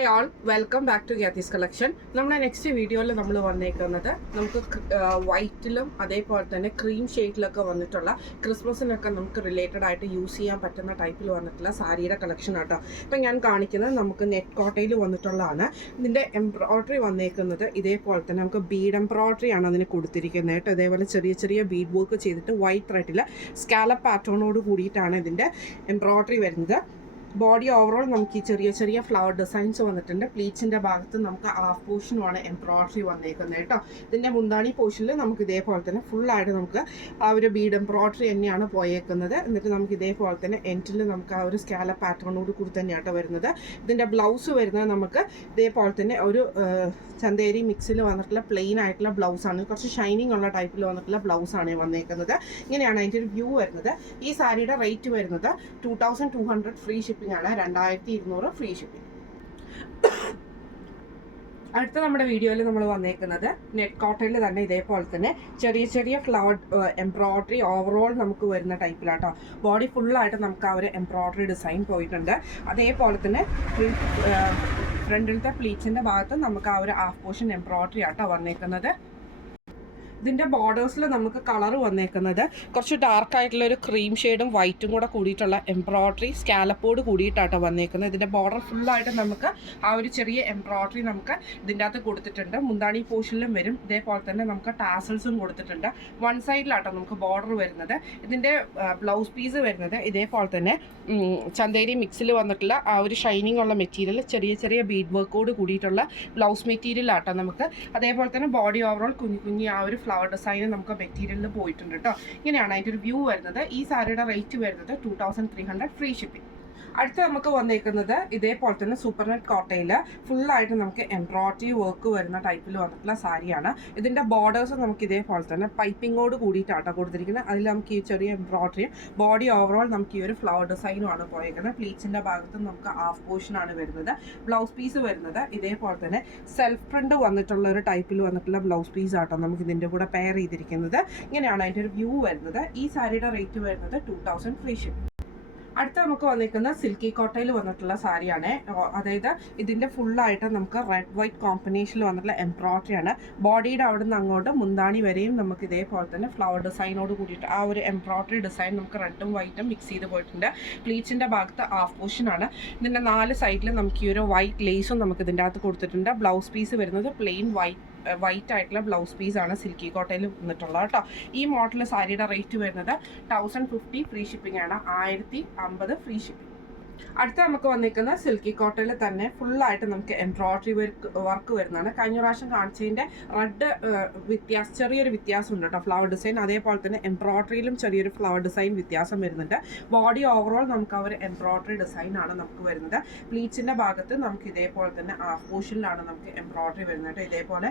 Hi all, welcome back to Gyathis collection. നമ്മുടെ next വീഡിയോയിൽ നമ്മൾ വന്നേക്കുന്നത് നമുക്ക് വൈറ്റിലും അതേപോലെ തന്നെ ക്രീം ഷെയ്ഡിലൊക്കെ വന്നിട്ടുള്ള ക്രിസ്മസിനൊക്കെ നമുക്ക് റിലേറ്റഡ് ആയിട്ട് യൂസ് ചെയ്യാൻ പറ്റുന്ന ടൈപ്പിൽ വന്നിട്ടുള്ള സാരിയുടെ കളക്ഷൻ ആട്ടോ. ഇപ്പം ഞാൻ കാണിക്കുന്നത് നമുക്ക് നെറ്റ് കോട്ടയിൽ വന്നിട്ടുള്ളതാണ്. ഇതിൻ്റെ എംബ്രോയ്ഡറി വന്നേക്കുന്നത് ഇതേപോലെ തന്നെ നമുക്ക് ബീഡ് എംബ്രോയ്ഡറി ആണ് അതിന് കൊടുത്തിരിക്കുന്നത് കേട്ടോ. ഇതേപോലെ ചെറിയ ചെറിയ ബീഡ് വർക്ക് ചെയ്തിട്ട് വൈറ്റ് ത്രെഡിൽ സ്കാലപ്പ് പാറ്റേണോട് കൂടിയിട്ടാണ് ഇതിൻ്റെ എംബ്രോയ്ഡറി വരുന്നത്. ബോഡി ഓവറോൾ നമുക്ക് ഈ ചെറിയ ചെറിയ ഫ്ലവർ ഡിസൈൻസ് വന്നിട്ടുണ്ട്. പ്ലീറ്റ്സിൻ്റെ ഭാഗത്ത് നമുക്ക് ഹാഫ് പോർഷനുമാണ് എംബ്രോയ്ഡറി വന്നേക്കുന്നത് കേട്ടോ. ഇതിൻ്റെ മുന്താണി പോർഷനിൽ നമുക്ക് ഇതേപോലെ തന്നെ ഫുള്ളായിട്ട് നമുക്ക് ആ ഒരു ബീഡ് എംബ്രോയ്ഡറി തന്നെയാണ് പോയേക്കുന്നത്. എന്നിട്ട് നമുക്ക് ഇതേപോലെ തന്നെ എൻഡിൽ നമുക്ക് ആ ഒരു സ്കാലപ്പ് പാറ്റേണോട് കൂടി തന്നെയാണ് വരുന്നത്. ഇതിൻ്റെ ബ്ലൗസ് വരുന്നത് നമുക്ക് ഇതേപോലെ തന്നെ ഒരു ചന്തേരി മിക്സിൽ വന്നിട്ടുള്ള പ്ലെയിൻ ആയിട്ടുള്ള ബ്ലൗസാണ്. കുറച്ച് ഷൈനിങ് ഉള്ള ടൈപ്പിൽ വന്നിട്ടുള്ള ബ്ലൗസാണ് വന്നേക്കുന്നത്. ഇങ്ങനെയാണ് അതിൻ്റെ ഒരു വ്യൂ വരുന്നത്. ഈ സാരിയുടെ റേറ്റ് വരുന്നത് 2200 ഫ്രീ ഷിപ്പിംഗ് ആണ്, 2200 ഫ്രീ ഷിപ്പിംഗ്. അടുത്ത നമ്മുടെ വീഡിയോയിൽ നമ്മൾ വന്നേക്കുന്നത് നെറ്റ് കോട്ടയിൽ തന്നെ ഇതേപോലെ തന്നെ ചെറിയ ചെറിയ ഫ്ലവർ എംബ്രോയ്ഡറി ഓവറോൾ നമുക്ക് വരുന്ന ടൈപ്പിലാട്ടോ. ബോഡി ഫുള്ളായിട്ട് നമുക്ക് ആ ഒരു എംബ്രോയ്ഡറി ഡിസൈൻ പോയിട്ടുണ്ട്. അതേപോലെ തന്നെ ഫ്രണ്ടിലത്തെ പ്ലീറ്റ്സിൻ്റെ ഭാഗത്ത് നമുക്ക് ആ ഒരു ഹാഫ് പോർഷൻ എംബ്രോയ്ഡറി ആട്ടോ വന്നേക്കുന്നത്. ഇതിൻ്റെ ബോർഡേഴ്സിൽ നമുക്ക് കളർ വന്നേക്കുന്നത് കുറച്ച് ഡാർക്ക് ആയിട്ടുള്ള ഒരു ക്രീം ഷെയ്ഡും വൈറ്റും കൂടെ കൂടിയിട്ടുള്ള എംബ്രോയ്ഡറി സ്കാലപ്പോട് കൂടിയിട്ടാട്ടോ വന്നേക്കുന്നത്. ഇതിൻ്റെ ബോർഡർ ഫുള്ളായിട്ട് നമുക്ക് ആ ഒരു ചെറിയ എംബ്രോയ്ഡറി നമുക്ക് ഇതിൻ്റെ അകത്ത് കൊടുത്തിട്ടുണ്ട്. മുന്താണി പോർഷനിലും വരും. ഇതേപോലെ തന്നെ നമുക്ക് ടാസൽസും കൊടുത്തിട്ടുണ്ട്. വൺ സൈഡിലാട്ടോ നമുക്ക് ബോർഡർ വരുന്നത്. ഇതിൻ്റെ ബ്ലൗസ് പീസ് വരുന്നത് ഇതേപോലെ തന്നെ ചന്തേരി മിക്സിൽ വന്നിട്ടുള്ള ആ ഒരു ഷൈനിങ് ഉള്ള മെറ്റീരിയൽ ചെറിയ ചെറിയ ബീഡ് വർക്കോട് കൂടിയിട്ടുള്ള ബ്ലൗസ് മെറ്റീരിയലാട്ടോ നമുക്ക്. അതേപോലെ തന്നെ ബോഡി ഓവറോൾ കുഞ്ഞി ആ ഒരു ഫ്ലവർ ഡിസൈൻ നമുക്ക് മെറ്റീരിയലിൽ പോയിട്ടുണ്ട് കേട്ടോ. ഇങ്ങനെയാണ് അതിൻ്റെ ഒരു വ്യൂ വരുന്നത്. ഈ സാരിയുടെ റേറ്റ് വരുന്നത് 2300 ഫ്രീ ഷിപ്പിംഗ്. അടുത്ത നമുക്ക് വന്നേക്കുന്നത് ഇതേപോലെ തന്നെ സൂപ്പർ നെറ്റ് കോട്ടയിൽ ഫുള്ളായിട്ട് നമുക്ക് എംബ്രോയ്ഡറി വർക്ക് വരുന്ന ടൈപ്പിൽ വന്നിട്ടുള്ള സാരിയാണ്. ഇതിൻ്റെ ബോർഡേഴ്സ് നമുക്ക് ഇതേപോലെ തന്നെ പൈപ്പിങ്ങോട് കൂടിയിട്ടാട്ടോ കൊടുത്തിരിക്കുന്നത്. അതിൽ നമുക്ക് ഈ ചെറിയ എംബ്രോയ്ഡറിയും ബോഡി ഓവറോൾ നമുക്ക് ഈ ഒരു ഫ്ലവർ ഡിസൈനുമാണ് പോയേക്കുന്നത്. പ്ലീറ്റ്സിൻ്റെ ഭാഗത്ത് നമുക്ക് ഹാഫ് പോർഷനാണ് വരുന്നത്. ബ്ലൗസ് പീസ് വരുന്നത് ഇതേപോലെ തന്നെ സെൽഫ് പ്രിന്റ് വന്നിട്ടുള്ള ഒരു ടൈപ്പിൽ വന്നിട്ടുള്ള ബ്ലൗസ് പീസ് ആട്ടോ നമുക്ക് ഇതിൻ്റെ കൂടെ പെയർ ചെയ്തിരിക്കുന്നത്. ഇങ്ങനെയാണ് അതിൻ്റെ ഒരു വ്യൂ വരുന്നത്. ഈ സാരിയുടെ റേറ്റ് വരുന്നത് 2000 ഫ്രീ ഷിപ്പ്. അടുത്ത നമുക്ക് വന്നിരിക്കുന്നത് സിൽക്കി കോട്ടയിൽ വന്നിട്ടുള്ള സാരിയാണ്. അതായത് ഇതിൻ്റെ ഫുള്ളായിട്ട് നമുക്ക് റെഡ് വൈറ്റ് കോമ്പിനേഷനിൽ വന്നിട്ടുള്ള എംബ്രോയ്ഡറി ആണ്. ബോഡിയുടെ അവിടെ നിന്ന് അങ്ങോട്ട് മുന്താണി വരെയും നമുക്ക് ഇതേപോലെ തന്നെ ഫ്ലവർ ഡിസൈനോട് കൂടിയിട്ട് ആ ഒരു എംബ്രോയ്ഡറി ഡിസൈൻ നമുക്ക് റെഡും വൈറ്റും മിക്സ് ചെയ്ത് പോയിട്ടുണ്ട്. പ്ലീറ്റ്സിൻ്റെ ഭാഗത്ത് ഹാഫ് പോർഷനാണ്. ഇതിൻ്റെ 4 സൈഡിലും നമുക്ക് ഈ ഒരു വൈറ്റ് ലേസും നമുക്ക് ഇതിൻ്റെ അകത്ത് കൊടുത്തിട്ടുണ്ട്. ബ്ലൗസ് പീസ് വരുന്നത് പ്ലെയിൻ വൈറ്റ് ആയിട്ടുള്ള ബ്ലൗസ് പീസാണ് സിൽക്കി കോട്ടയിൽ വന്നിട്ടുള്ളത് കേട്ടോ. ഈ മോഡൽ സാരിയുടെ റേറ്റ് വരുന്നത് 1050 ഫ്രീ ഷിപ്പിംഗ് ആണ്, 1050 ഫ്രീ ഷിപ്പിംഗ്. അടുത്ത നമുക്ക് വന്നിരിക്കുന്ന സിൽക്കി കോട്ടയിൽ തന്നെ ഫുള്ളായിട്ട് നമുക്ക് എംബ്രോയ്ഡറി വർക്ക് വരുന്നതാണ്. കഴിഞ്ഞ പ്രാവശ്യം കാണിച്ചതിൻ്റെ റെഡ് ചെറിയൊരു വ്യത്യാസം ഉണ്ട് കേട്ടോ ഫ്ലവർ ഡിസൈൻ. അതേപോലെ തന്നെ എംബ്രോയ്ഡറിയിലും ചെറിയൊരു ഫ്ലവർ ഡിസൈൻ വ്യത്യാസം വരുന്നുണ്ട്. ബോഡി ഓവറോൾ നമുക്ക് ആ ഒരു എംബ്രോയ്ഡറി ഡിസൈനാണ് നമുക്ക് വരുന്നത്. പ്ലീറ്റ്സിൻ്റെ ഭാഗത്ത് നമുക്ക് ഇതേപോലെ തന്നെ ഹാഫ് പോർഷനിലാണ് നമുക്ക് എംബ്രോയ്ഡറി വരുന്നത്. ഇതേപോലെ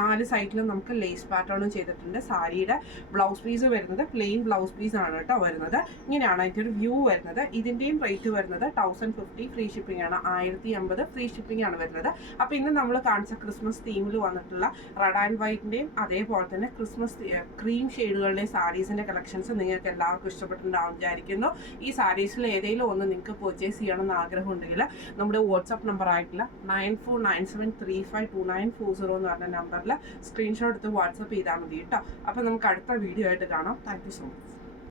4 സൈഡിലും നമുക്ക് ലേസ് പാറ്റേണും ചെയ്തിട്ടുണ്ട്. സാരിയുടെ ബ്ലൗസ് പീസ് വരുന്നത് പ്ലെയിൻ ബ്ലൗസ് പീസാണ് കേട്ടോ വരുന്നത്. ഇങ്ങനെയാണ് അതിൻ്റെ ഒരു വ്യൂ വരുന്നത്. ഇതിൻ്റെയും റേറ്റ് വരുന്നത് 1050 ഫ്രീ ഷിപ്പിംഗ് ആണ്, 1050 ഫ്രീ ഷിപ്പിംഗ് ആണ് വരുന്നത്. അപ്പോൾ ഇന്ന് നമ്മൾ കാണിച്ച ക്രിസ്മസ് തീമിൽ വന്നിട്ടുള്ള റെഡ് ആൻഡ് വൈറ്റിൻ്റെയും അതേപോലെ തന്നെ ക്രിസ്മസ് ക്രീം ഷെയ്ഡുകളുടെയും സാരീസിൻ്റെ കളക്ഷൻസ് നിങ്ങൾക്ക് എല്ലാവർക്കും ഇഷ്ടപ്പെട്ടിട്ടുണ്ടാവും വിചാരിക്കുന്നു. ഈ സാരീസിൽ ഏതെങ്കിലും ഒന്ന് നിങ്ങൾക്ക് പർച്ചേസ് ചെയ്യണമെന്ന് ആഗ്രഹമുണ്ടെങ്കിൽ നമ്മുടെ വാട്സപ്പ് നമ്പർ ആയിട്ടുള്ള 9497352940 എന്ന് പറഞ്ഞ നമ്പറിൽ സ്ക്രീൻഷോട്ട് എടുത്ത് വാട്സപ്പ് ചെയ്താൽ മതി കേട്ടോ. അപ്പോൾ നമുക്ക് അടുത്ത വീഡിയോ ആയിട്ട് കാണാം. Thank you so much.